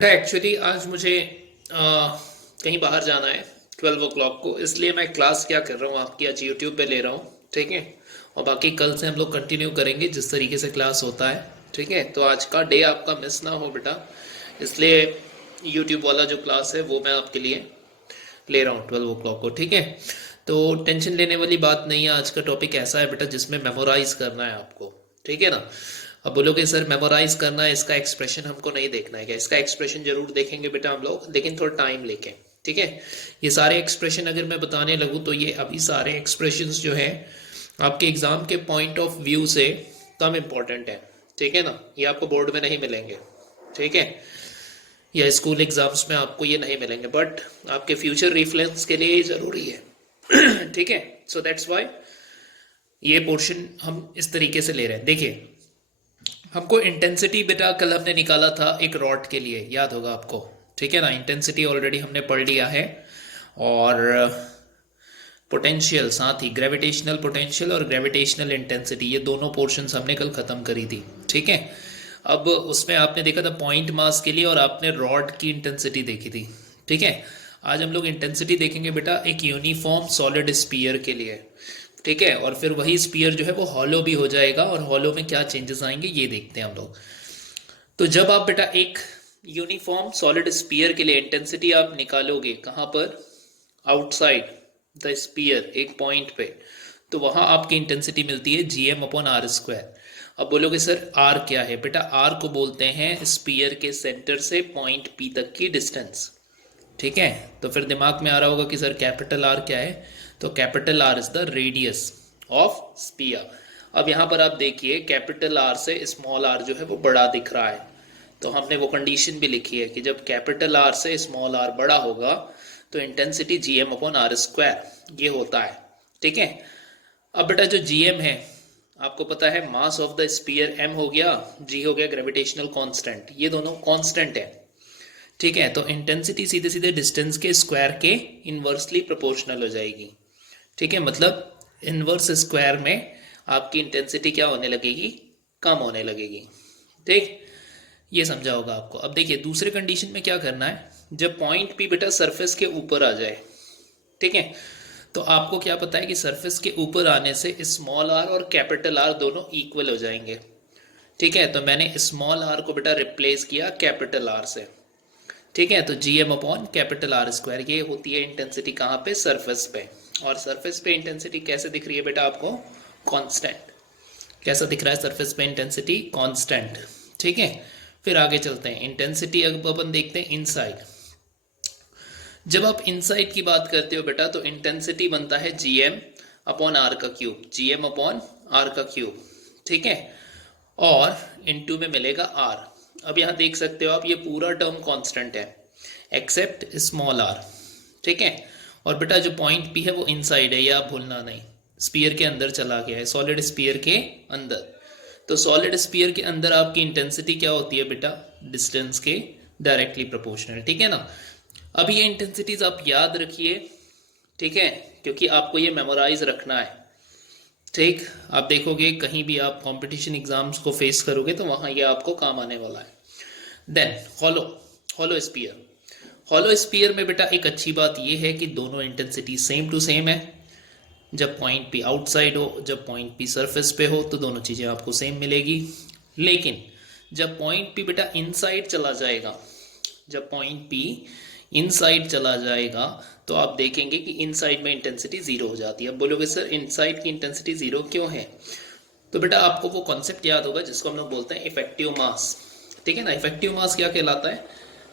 Actually आज मुझे कहीं बाहर जाना है 12 o'clock को, इसलिए मैं क्लास क्या कर रहा हूँ आपकी आज यूट्यूब पे ले रहा हूँ। ठीक है। और बाकी कल से हम लोग कंटिन्यू करेंगे जिस तरीके से क्लास होता है। ठीक है, तो आज का डे आपका मिस ना हो बेटा, इसलिए यूट्यूब वाला जो क्लास है वो मैं आपके लिए ले रहा हूँ 12 o'clock को। ठीक है, तो टेंशन लेने वाली बात नहीं है। आज का टॉपिक ऐसा है बेटा जिसमें मेमोराइज करना है आपको। ठीक है ना। अब बोलोगे सर मेमोराइज करना है, इसका एक्सप्रेशन हमको नहीं देखना है क्या? इसका एक्सप्रेशन जरूर देखेंगे बेटा हम लोग, लेकिन थोड़ा टाइम लेके। ठीक है, ये सारे एक्सप्रेशन अगर मैं बताने लगूँ तो ये अभी सारे एक्सप्रेशंस जो है आपके एग्जाम के पॉइंट ऑफ व्यू से कम इम्पोर्टेंट है। ठीक है ना, ये आपको बोर्ड में नहीं मिलेंगे। ठीक है, या स्कूल एग्जाम्स में आपको ये नहीं मिलेंगे, बट आपके फ्यूचर रिफरेंस के लिए ये जरूरी है। ठीक है, सो दैट्स वाई ये पोर्शन हम इस तरीके से ले रहे हैं। देखिए, हमको इंटेंसिटी बेटा कल हमने निकाला था एक रॉड के लिए, याद होगा आपको। ठीक है ना, इंटेंसिटी ऑलरेडी हमने पढ़ लिया है। और पोटेंशियल, साथ ही ग्रेविटेशनल पोटेंशियल और ग्रेविटेशनल इंटेंसिटी, ये दोनों पोर्शंस हमने कल खत्म करी थी। ठीक है, अब उसमें आपने देखा था पॉइंट मास के लिए और आपने रॉड की इंटेंसिटी देखी थी। ठीक है, आज हम लोग इंटेंसिटी देखेंगे बेटा एक यूनिफॉर्म सॉलिड स्पीयर के लिए। ठीक है, और फिर वही स्पीयर जो है वो हॉलो भी हो जाएगा, और हॉलो में क्या चेंजेस आएंगे ये देखते हैं हम लोग। तो जब आप बेटा एक यूनिफॉर्म सॉलिड स्पीयर के लिए इंटेंसिटी आप निकालोगे कहाँ पर, आउटसाइड द स्पीयर एक पॉइंट पे, तो वहां आपकी इंटेंसिटी मिलती है gm/r²। अब बोलोगे सर आर क्या है? बेटा आर को बोलते हैं स्पीयर के सेंटर से पॉइंट पी तक की डिस्टेंस। ठीक है, तो फिर दिमाग में आ रहा होगा कि सर कैपिटल आर क्या है? तो capital R is the radius of sphere. अब यहाँ पर आप देखिए कैपिटल आर से स्मॉल आर जो है वो बड़ा दिख रहा है, तो हमने वो कंडीशन भी लिखी है कि जब कैपिटल आर से स्मॉल आर बड़ा होगा तो इंटेंसिटी gm/r² ये होता है। ठीक है, अब बेटा जो gm है आपको पता है mass of the sphere m हो गया, g हो गया ग्रेविटेशनल कांस्टेंट, ये दोनों कांस्टेंट है। ठीक है, तो इंटेंसिटी सीधे सीधे डिस्टेंस के स्क्वायर के इनवर्सली प्रोपोर्शनल हो जाएगी। ठीक है, मतलब इनवर्स स्क्वायर में आपकी इंटेंसिटी क्या होने लगेगी, कम होने लगेगी। ठीक, ये समझा होगा आपको। अब देखिए दूसरे कंडीशन में क्या करना है, जब पॉइंट पी बेटा सरफेस के ऊपर आ जाए। ठीक है, तो आपको क्या पता है कि सरफेस के ऊपर आने से स्मॉल आर और कैपिटल आर दोनों इक्वल हो जाएंगे। ठीक है, तो मैंने स्मॉल आर को बेटा रिप्लेस किया कैपिटल आर से। ठीक है, तो gm/R², ये होती है इंटेंसिटी कहाँ पे, सरफेस पे। और सरफेस पे इंटेंसिटी कैसे दिख रही है बेटा आपको, कांस्टेंट। कैसा दिख रहा है सरफेस पे इंटेंसिटी, कांस्टेंट। ठीक है, फिर आगे चलते हैं। इंटेंसिटी अब अपन देखते हैं इनसाइड। जब आप इनसाइड की बात करते हो बेटा तो इंटेंसिटी बनता है gm/r³, gm/r³। ठीक है, और इनटू में मिलेगा r। अब यहां देख सकते हो आप ये पूरा टर्म कांस्टेंट है एक्सेप्ट स्मॉल आर। ठीक है, और बेटा जो पॉइंट पी है वो इनसाइड है, ये आप भूलना नहीं, स्पीयर के अंदर चला गया है, सॉलिड स्पीयर के अंदर। तो सॉलिड स्पीयर के अंदर आपकी इंटेंसिटी क्या होती है बेटा, डिस्टेंस के डायरेक्टली प्रोपोर्शनल। ठीक है ना, अब ये इंटेंसिटीज आप याद रखिए। ठीक है, क्योंकि आपको ये मेमोराइज रखना है। ठीक, आप देखोगे कहीं भी आप कंपटीशन एग्जाम्स को फेस करोगे तो वहां ये आपको काम आने वाला है। Then hollow, hollow sphere. Hollow sphere में बेटा एक अच्छी बात ये है कि दोनों इंटेंसिटी सेम टू सेम है। जब पॉइंट पी आउटसाइड हो, जब पॉइंट पी सरफेस पे हो, तो दोनों चीजें आपको सेम मिलेगी। लेकिन जब पॉइंट पी बेटा इनसाइड चला जाएगा, जब पॉइंट पी इनसाइड चला जाएगा तो आप देखेंगे कि इनसाइड में इंटेंसिटी जीरो हो जाती है। अब बोलोगे सर इनसाइड की इंटेंसिटी जीरो क्यों है? तो बेटा आपको वो कॉन्सेप्ट याद होगा जिसको हम लोग बोलते हैं इफेक्टिव मास। ठीक है ना, इफेक्टिव मास क्या कहलाता है,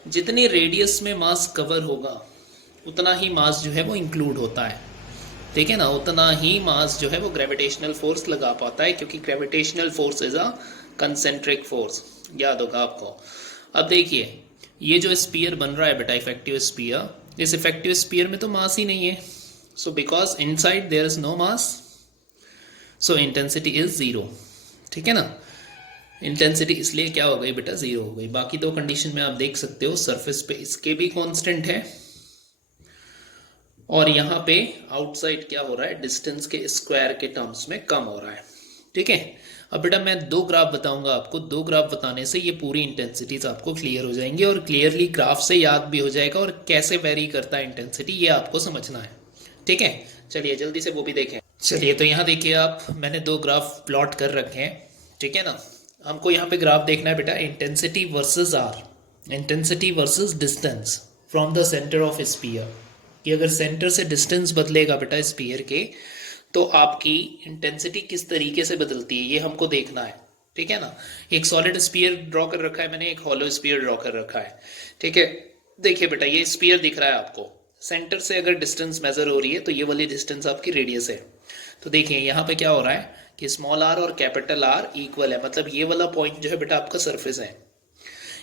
जितनी रेडियस में मास कवर होगा उतना ही मास जो है वो इंक्लूड होता है। ठीक है ना, उतना ही मास जो है वो ग्रेविटेशनल फोर्स लगा पाता है, क्योंकि gravitational force is a concentric force, याद होगा आपको। अब देखिए ये जो स्पीयर बन रहा है बेटा इफेक्टिव स्पीयर, इस इफेक्टिव स्पीयर में तो मास ही नहीं है। So because inside there is no mass, so intensity is zero. ठीक है ना, इंटेंसिटी इसलिए क्या हो गई बेटा, जीरो हो गई। बाकी दो कंडीशन में आप देख सकते हो सरफेस पे इसके भी कांस्टेंट है, और यहाँ पे आउटसाइड क्या हो रहा है, डिस्टेंस के स्क्वायर के टर्म्स में कम हो रहा है। ठीक है, अब बेटा मैं दो ग्राफ बताऊंगा आपको, दो ग्राफ बताने से ये पूरी इंटेंसिटीज आपको क्लियर हो जाएंगी और क्लियरली ग्राफ से याद भी हो जाएगा और कैसे वेरी करता है इंटेंसिटी ये आपको समझना है। ठीक है, चलिए जल्दी से वो भी देखें। चलिए तो यहाँ देखिए आप, मैंने दो ग्राफ प्लॉट कर रखे हैं, ठीक है ना। हमको यहाँ पे ग्राफ देखना है बेटा, intensity versus R, intensity versus distance from the centre of sphere, कि अगर सेंटर से डिस्टेंस बदलेगा बेटा स्फीयर के तो आपकी इंटेंसिटी किस तरीके से बदलती है ये हमको देखना है। ठीक है ना, एक सॉलिड स्फीयर ड्रॉ कर रखा है मैंने, एक हॉलो स्फीयर ड्रॉ कर रखा है। ठीक है, देखिए बेटा ये स्फीयर दिख रहा है आपको, सेंटर से अगर डिस्टेंस मेजर हो रही है तो ये वाली डिस्टेंस आपकी रेडियस है। तो देखिए यहाँ पे क्या हो रहा है कि स्मॉल आर और कैपिटल आर इक्वल है, मतलब ये वाला पॉइंट जो है बेटा आपका सरफेस है,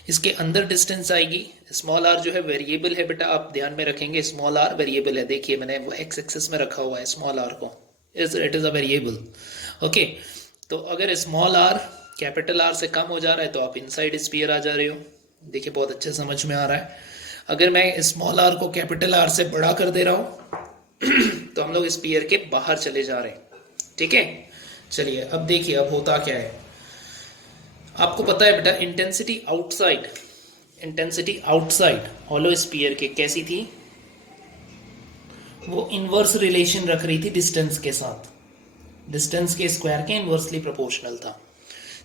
इसके अंदर डिस्टेंस आएगी। स्मॉल आर जो है वेरिएबल है बेटा, आप ध्यान में रखेंगे स्मॉल आर वेरिएबल है। देखिए मैंने वो एक्स एक्सिस में रखा हुआ है स्मॉल आर को, it is a variable. Okay, तो अगर स्मॉल आर कैपिटल आर से कम हो जा रहा है तो आप इनसाइड स्फीयर आ जा रहे हो। देखिए बहुत अच्छे समझ में आ रहा है। अगर मैं स्मॉल आर को कैपिटल आर से बड़ा कर दे रहा हूं तो हम लोग स्फीयर के बाहर चले जा रहे हैं। ठीक है, चलिए अब देखिए अब होता क्या है। आपको पता है बेटा इंटेंसिटी आउटसाइड हॉलो स्फीयर के कैसी थी, वो इनवर्स रिलेशन रख रही थी डिस्टेंस के साथ, डिस्टेंस के स्क्वायर के इनवर्सली प्रोपोर्शनल था।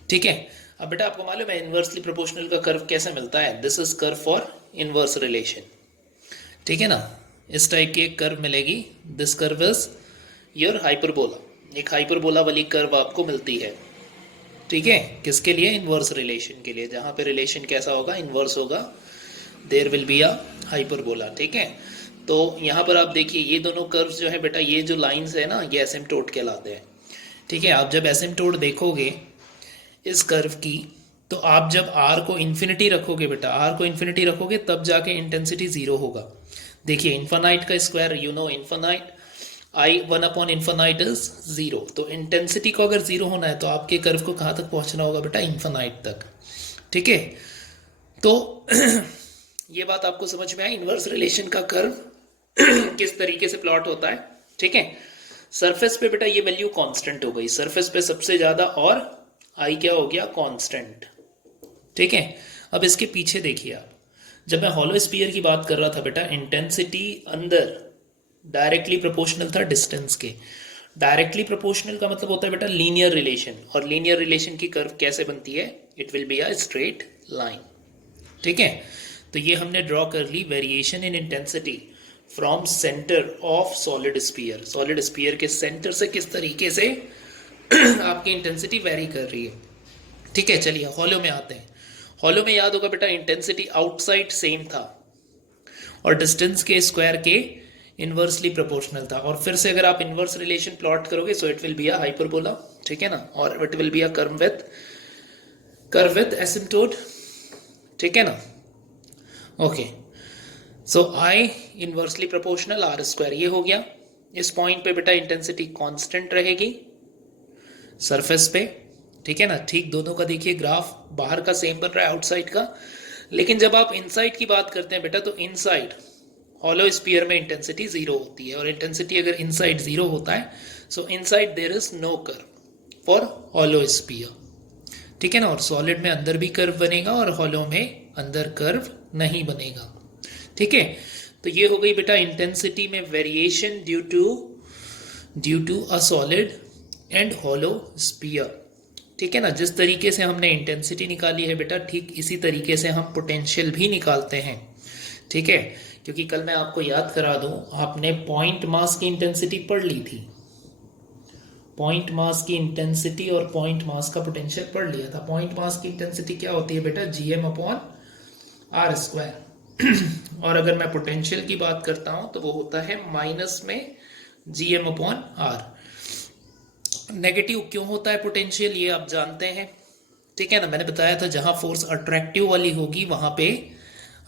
ठीक है, अब बेटा आपको मालूम है इनवर्सली प्रोपोर्शनल का कर्व कैसे मिलता है, this is curve for inverse relation. ठीक है ना, इस टाइप की एक कर्व मिलेगी, this curve is your hyperbola, एक हाइपरबोला वाली कर्व आपको मिलती है। ठीक है, किसके लिए, इनवर्स रिलेशन के लिए, जहां पे रिलेशन कैसा होगा, इनवर्स होगा, there will be a hyperbola. ठीक है, तो यहाँ पर आप देखिए ये दोनों कर्व्स जो है बेटा, ये जो लाइंस है ना ये एसिम्पटोट कहलाते हैं। ठीक है, आप जब एसिम्पटोट देखोगे इस कर्व की तो आप जब आर को इन्फिनिटी रखोगे बेटा, आर को इन्फिनिटी रखोगे तब जाके इंटेंसिटी जीरो होगा। देखिए इन्फानाइट का square you know infinite, I 1 upon infinite is zero, तो इंटेंसिटी को अगर जीरो होना है तो आपके कर्व को कहाँ तक पहुंचना होगा बेटा, इन्फानाइट तक। ठीक है, तो ये बात आपको समझ में आई, इनवर्स रिलेशन का कर्व किस तरीके से प्लॉट होता है। ठीक है, सरफेस पे बेटा ये वैल्यू कांस्टेंट हो गई, सरफेस पे सबसे ज्यादा, और आई क्या हो गया, कांस्टेंट। ठीक है, अब इसके पीछे देखिए आप, जब मैं हॉलो स्फीयर की बात कर रहा था बेटा, इंटेंसिटी अंदर डायरेक्टली प्रोपोर्शनल था डिस्टेंस के। डायरेक्टली प्रोपोर्शनल का मतलब होता है बेटा लीनियर रिलेशन, और लीनियर रिलेशन की कर्व कैसे बनती है, it will be a straight line. ठीक है, तो ये हमने ड्रॉ कर ली variation in intensity from centre of solid sphere, solid sphere के सेंटर से किस तरीके से आपकी इंटेंसिटी वेरी कर रही है। ठीक है, चलिए हॉलो में आते हैं। हॉलो में याद होगा बेटा इंटेंसिटी आउटसाइड सेम था और डिस्टेंस के स्क्वायर के इनवर्सली प्रोपोर्शनल था, और फिर से अगर आप इनवर्स रिलेशन प्लॉट करोगे so it will be a hyperbola. ठीक है ना, और it will be a curve with asymptote. ठीक है ना, okay, so I inversely proportional R square, ये हो गया। इस पॉइंट पे बेटा इंटेंसिटी कांस्टेंट रहेगी सरफेस पे। ठीक है ना, ठीक दोनों का देखिए ग्राफ, बाहर का सेम बन रहा है आउटसाइड का, लेकिन जब आप इनसाइड की बात करते हैं बेटा तो इनसाइड हॉलो स्फीयर में इंटेंसिटी जीरो होती है, और इंटेंसिटी अगर इनसाइड जीरो होता है so inside there is no curve for hollow sphere. ठीक है ना, और सॉलिड में अंदर भी कर्व बनेगा और हॉलो में अंदर कर्व नहीं बनेगा। ठीक है, तो ये हो गई बेटा इंटेंसिटी में variation due to a solid and hollow sphere. ठीक है ना, जिस तरीके से हमने इंटेंसिटी निकाली है बेटा, ठीक इसी तरीके से हम पोटेंशियल भी निकालते हैं। ठीक है, क्योंकि कल मैं आपको याद करा दूं, आपने पॉइंट मास की इंटेंसिटी पढ़ ली थी, पॉइंट मास की इंटेंसिटी और पॉइंट मास का पोटेंशियल पढ़ लिया था। पॉइंट मास की इंटेंसिटी क्या होती है बेटा, जीएम अपॉन आर स्क्वायर, और अगर मैं पोटेंशियल की बात करता हूं तो वो होता है माइनस में जीएम अपॉन आर। नेगेटिव क्यों होता है पोटेंशियल, ये आप जानते हैं। ठीक है ना, मैंने बताया था जहां फोर्स अट्रैक्टिव वाली होगी वहां पे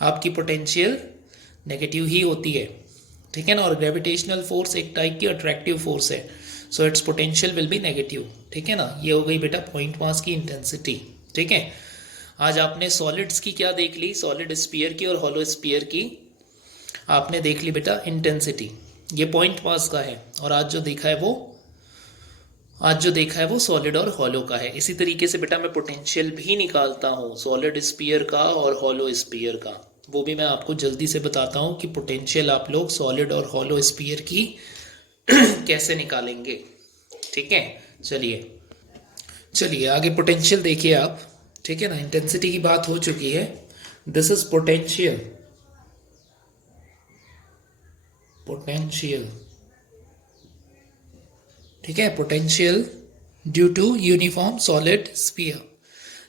आपकी पोटेंशियल नेगेटिव ही होती है। ठीक है ना, और ग्रेविटेशनल फोर्स एक टाइप की अट्रैक्टिव फोर्स है, so it's potential will be negative. ठीक है ना, ये हो गई बेटा पॉइंट मास की इंटेंसिटी। ठीक है, आज आपने सॉलिड्स की क्या देख ली, सॉलिड स्फीयर की और हॉलो स्फीयर की आपने देख ली बेटा इंटेंसिटी, ये पॉइंट मास का है। और आज जो देखा है वो आज जो देखा है वो सॉलिड और हॉलो का है। इसी तरीके से बेटा मैं पोटेंशियल भी निकालता हूँ सॉलिड स्फीयर का और हॉलो स्फीयर का, वो भी मैं आपको जल्दी से बताता हूँ कि पोटेंशियल आप लोग सॉलिड और हॉलो स्फीयर की कैसे निकालेंगे। ठीक है, चलिए चलिए आगे पोटेंशियल देखिए आप। ठीक है ना, इंटेंसिटी की बात हो चुकी है। दिस इज पोटेंशियल, पोटेंशियल, ठीक है, potential due to uniform solid sphere.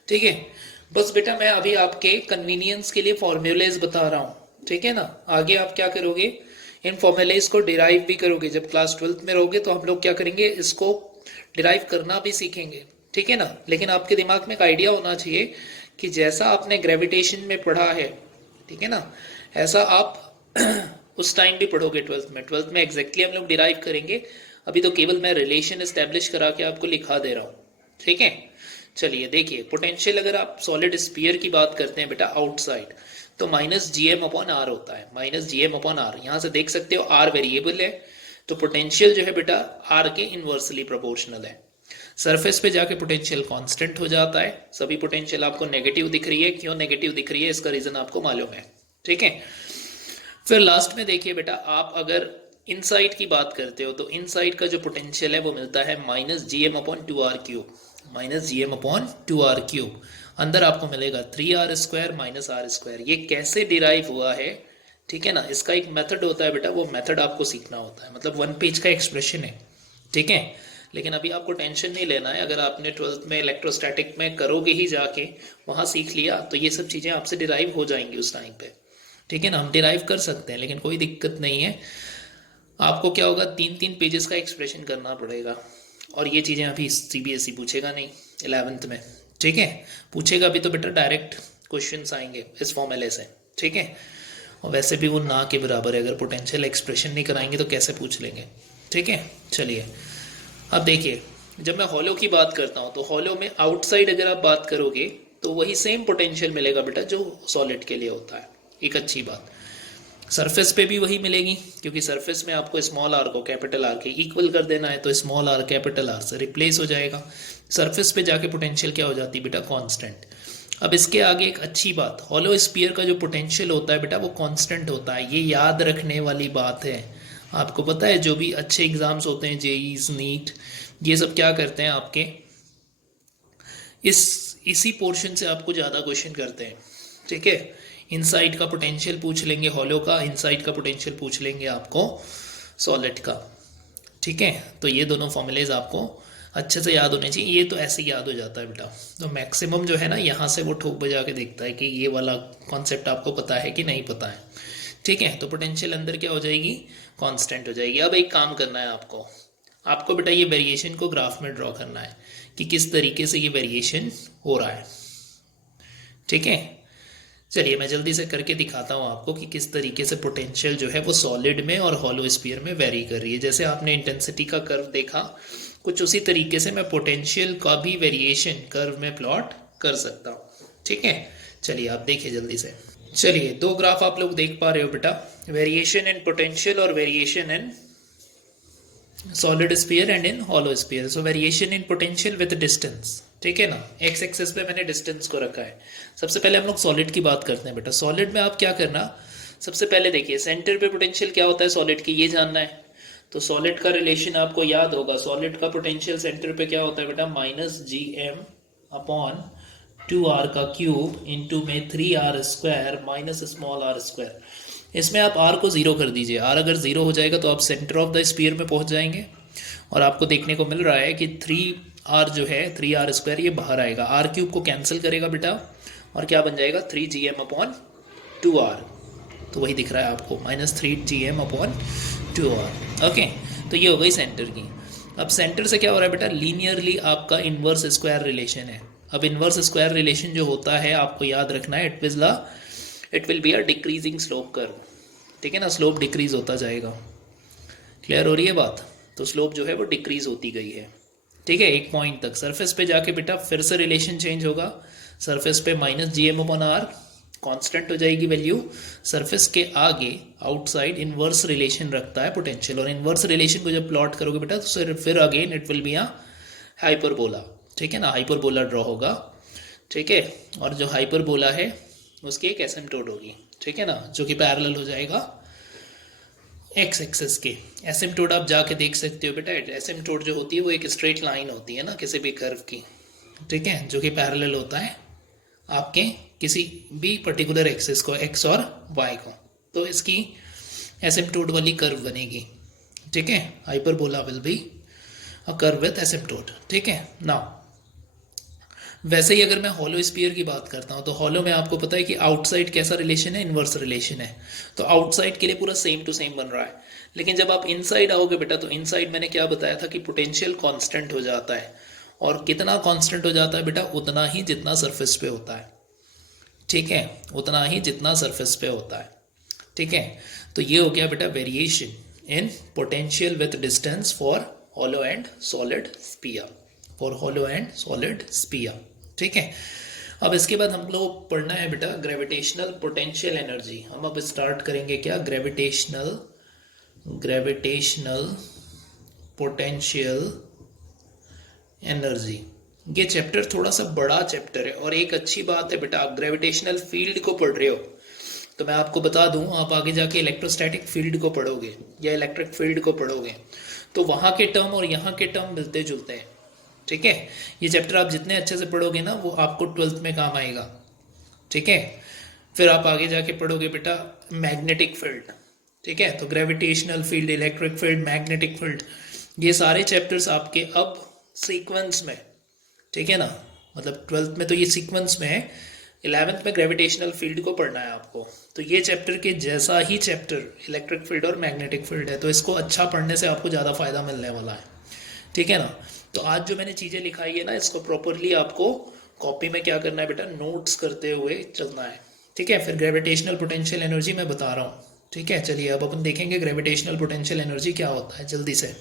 ठीक है, बस बेटा मैं अभी आपके कन्वीनियंस के लिए फॉर्मूलेज बता रहा हूँ। ठीक है ना, आगे आप क्या करोगे, इन फॉर्मूलेज को डिराइव भी करोगे। जब क्लास 12th में रहोगे तो हम लोग क्या करेंगे, इसको डिराइव करना भी सीखेंगे। ठीक है ना, लेकिन आपके दिमाग में एक आइडिया होना चाहिए कि जैसा आपने ग्रेविटेशन में पढ़ा है, ठीक है ना, ऐसा आप उस टाइम भी पढ़ोगे 12th में। 12th में एग्जैक्टली हम लोग डिराइव करेंगे। अभी तो केवल मैं रिलेशन एस्टेब्लिश करा के आपको लिखा दे रहा हूँ। ठीक है, चलिए देखिए पोटेंशियल अगर आप सॉलिड स्फीयर की बात करते हैं बेटा आउटसाइड, तो minus G M upon R होता है, minus G M upon R. यहाँ से देख सकते हो आर वेरिएबल है, तो पोटेंशियल जो है बेटा आर के इनवर्सली प्रोपोर्शनल है। सरफेस पे जाके पोटेंशियल कांस्टेंट हो जाता है। सभी पोटेंशियल आपको नेगेटिव दिख रही है, क्यों नेगेटिव दिख रही है इसका रीजन आपको मालूम है। ठीक है, फिर लास्ट में देखिए बेटा आप अगर इनसाइड की बात करते हो तो इनसाइड का जो पोटेंशियल है वो मिलता है minus G M upon two R cube, minus G M upon two R cube. अंदर आपको मिलेगा 3r² माइनस आर स्क्वायर। ये कैसे डिराइव हुआ है, ठीक है ना, इसका एक मेथड होता है बेटा, वो मेथड आपको सीखना होता है। मतलब 1 पेज का एक्सप्रेशन है। ठीक है, लेकिन अभी आपको टेंशन नहीं लेना है। अगर आपने 12th में इलेक्ट्रोस्टैटिक में करोगे ही जाके, वहाँ सीख लिया तो ये सब चीज़ें आपसे डिराइव हो जाएंगी उस टाइम पे। ठीक है ना, हम डिराइव कर सकते हैं लेकिन कोई दिक्कत नहीं है। आपको क्या होगा, 3-3 पेजेस का एक्सप्रेशन करना पड़ेगा। और ये चीज़ें अभी CBSE पूछेगा नहीं 11th में। ठीक है, पूछेगा भी तो बेटा डायरेक्ट क्वेश्चंस आएंगे इस फॉर्मूले से। ठीक है, और वैसे भी वो ना के बराबर है, अगर पोटेंशियल एक्सप्रेशन नहीं कराएंगे तो कैसे पूछ लेंगे। ठीक है, चलिए अब देखिए जब मैं हॉलो की बात करता हूँ तो हॉलो में आउटसाइड अगर आप बात करोगे तो वही सेम पोटेंशियल मिलेगा बेटा जो सॉलिड के लिए होता है। एक अच्छी बात, सरफेस पे भी वही मिलेगी, क्योंकि सरफेस में आपको स्मॉल आर को कैपिटल आर के इक्वल कर देना है, तो स्मॉल आर कैपिटल आर से रिप्लेस हो जाएगा। सरफेस पे जाके पोटेंशियल क्या हो जाती है बेटा, कांस्टेंट। अब इसके आगे एक अच्छी बात, हॉलो स्फीयर का जो पोटेंशियल होता है बेटा वो कांस्टेंट होता है। ये याद रखने वाली बात है। आपको पता है जो भी अच्छे एग्जाम्स होते हैं, जेईज, नीट, ये सब क्या करते हैं आपके इसी पोर्शन से आपको ज़्यादा क्वेश्चन करते हैं। ठीक है, इनसाइड का पोटेंशियल पूछ लेंगे हॉलो का, इनसाइड का पोटेंशियल पूछ लेंगे आपको सॉलिड का। ठीक है, तो ये दोनों फॉर्मूलेज आपको अच्छे से याद होने चाहिए। ये तो ऐसे ही याद हो जाता है बेटा। तो मैक्सिमम जो है ना, यहाँ से वो ठोक बजा के देखता है कि ये वाला कॉन्सेप्ट आपको पता है कि नहीं पता है। ठीक है, तो पोटेंशियल अंदर क्या हो जाएगी, कांस्टेंट हो जाएगी। अब एक काम करना है आपको बेटा ये वेरिएशन को ग्राफ में ड्रॉ करना है कि किस तरीके से ये वेरिएशन हो रहा है। ठीक है, चलिए मैं जल्दी से करके दिखाता हूँ आपको कि किस तरीके से पोटेंशियल जो है वो सॉलिड में और हॉलो स्फीयर में वेरी कर रही है। जैसे आपने इंटेंसिटी का कर्व देखा, कुछ उसी तरीके से मैं पोटेंशियल का भी वेरिएशन कर्व में प्लॉट कर सकता हूँ। ठीक है, चलिए आप देखिए जल्दी से। चलिए 2 ग्राफ आप लोग देख पा रहे हो बेटा, वेरिएशन इन पोटेंशियल और variation in solid sphere and in hollow sphere. So variation in potential with distance. ठीक है ना, एक्स एक्सेस पे मैंने डिस्टेंस को रखा है। सबसे पहले हम लोग सॉलिड की बात करते हैं बेटा। सॉलिड में आप क्या करना, सबसे पहले देखिए सेंटर पे पोटेंशियल क्या होता है सॉलिड की, ये जानना है। तो सॉलिड का रिलेशन आपको याद होगा, सॉलिड का पोटेंशियल सेंटर पे क्या होता है बेटा, minus G M upon 2r का क्यूब इंटू में 3r² minus small r square. इसमें आप r को 0 कर दीजिए। r अगर 0 हो जाएगा तो आप सेंटर ऑफ द स्फीयर में पहुंच जाएंगे। और आपको देखने को मिल रहा है कि 3r जो है 3r² ये बाहर आएगा, r क्यूब को कैंसिल करेगा बेटा और क्या बन जाएगा 3gm अपॉन 2r। तो वही दिख रहा है आपको, minus 3gm upon 2r। Okay, तो ये हो गई सेंटर की। अब सेंटर से क्या हो रहा है बेटा, लीनियरली आपका इन्वर्स स्क्वायर रिलेशन है। अब इन्वर्स स्क्वायर रिलेशन जो होता है आपको याद रखना है, it will be a decreasing slope curve. ठीक है ना, स्लोप डिक्रीज होता जाएगा। क्लियर हो रही है बात, तो स्लोप जो है वो डिक्रीज होती गई है। ठीक है, एक पॉइंट तक। सरफेस पे जाके बेटा फिर से रिलेशन चेंज होगा। सरफेस पे minus G M upon R constant हो जाएगी वैल्यू। सरफेस के आगे आउटसाइड इन्वर्स रिलेशन रखता है पोटेंशियल, और इन्वर्स रिलेशन को जब प्लॉट करोगे बेटा तो फिर again it will be a hyperbola, ठीक है ना, हाइपरबोला ड्रॉ होगा, ठीक है। और जो हाइपरबोला है उसकी एक एसिम्पटोट होगी, ठीक है ना, जो कि पैरेलल हो जाएगा एक्स एक्सेस के। एसिम्पटोट आप जाके देख सकते हो बेटा, एसिम्पटोट जो होती है वो एक स्ट्रेट लाइन होती है ना किसी भी कर्व की, ठीक है, जो कि पैरेलल होता है आपके किसी भी पर्टिकुलर एक्सेस को, एक्स और वाई को। तो इसकी एसिम्पटोट वाली कर्व बनेगी, ठीक है। Hyperbola will be a curve with asymptote, ठीक है। नाउ वैसे ही अगर मैं हॉलो स्फीयर की बात करता हूँ तो हॉलो में आपको पता है कि आउटसाइड कैसा रिलेशन है, इनवर्स रिलेशन है। तो आउटसाइड के लिए पूरा सेम टू सेम बन रहा है, लेकिन जब आप इनसाइड आओगे बेटा तो इनसाइड मैंने क्या बताया था कि पोटेंशियल कांस्टेंट हो जाता है। और कितना कांस्टेंट हो जाता है बेटा, उतना ही जितना सरफेस पे होता है, ठीक है, उतना ही जितना सरफेस पे होता है, ठीक है। तो ये हो गया बेटा variation in potential with distance for hollow and solid sphere, for hollow and solid sphere, ठीक है। अब इसके बाद हम लोग पढ़ना है बेटा ग्रेविटेशनल पोटेंशियल एनर्जी। हम अब स्टार्ट करेंगे क्या, ग्रेविटेशनल पोटेंशियल एनर्जी। ये चैप्टर थोड़ा सा बड़ा चैप्टर है, और एक अच्छी बात है बेटा, आप ग्रेविटेशनल फील्ड को पढ़ रहे हो तो मैं आपको बता दूं, आप आगे जाके इलेक्ट्रोस्टैटिक फील्ड को पढ़ोगे या इलेक्ट्रिक फील्ड को पढ़ोगे तो वहाँ के टर्म और यहाँ के टर्म मिलते जुलते हैं, ठीक है। ये चैप्टर आप जितने अच्छे से पढ़ोगे ना वो आपको 12th में काम आएगा, ठीक है। फिर आप आगे जाके पढ़ोगे बेटा मैग्नेटिक फील्ड, ठीक है। तो gravitational field, electric field, magnetic field, ये सारे चैप्टर्स आपके अब सीक्वेंस में, ठीक है ना, मतलब 12th में तो ये सीक्वेंस में है, 11th में ग्रेविटेशनल फील्ड को पढ़ना है आपको। तो ये चैप्टर के जैसा ही चैप्टर इलेक्ट्रिक फील्ड और मैग्नेटिक फील्ड है, तो इसको अच्छा पढ़ने से आपको ज़्यादा फायदा मिलने वाला है, ठीक है ना। तो आज जो मैंने चीज़ें लिखाई है ना, इसको प्रॉपरली आपको कॉपी में क्या करना है बेटा, नोट्स करते हुए चलना है, ठीक है। फिर ग्रेविटेशनल पोटेंशियल एनर्जी मैं बता रहा हूँ, ठीक है। चलिए अब अपन देखेंगे ग्रेविटेशनल पोटेंशियल एनर्जी क्या होता है जल्दी से।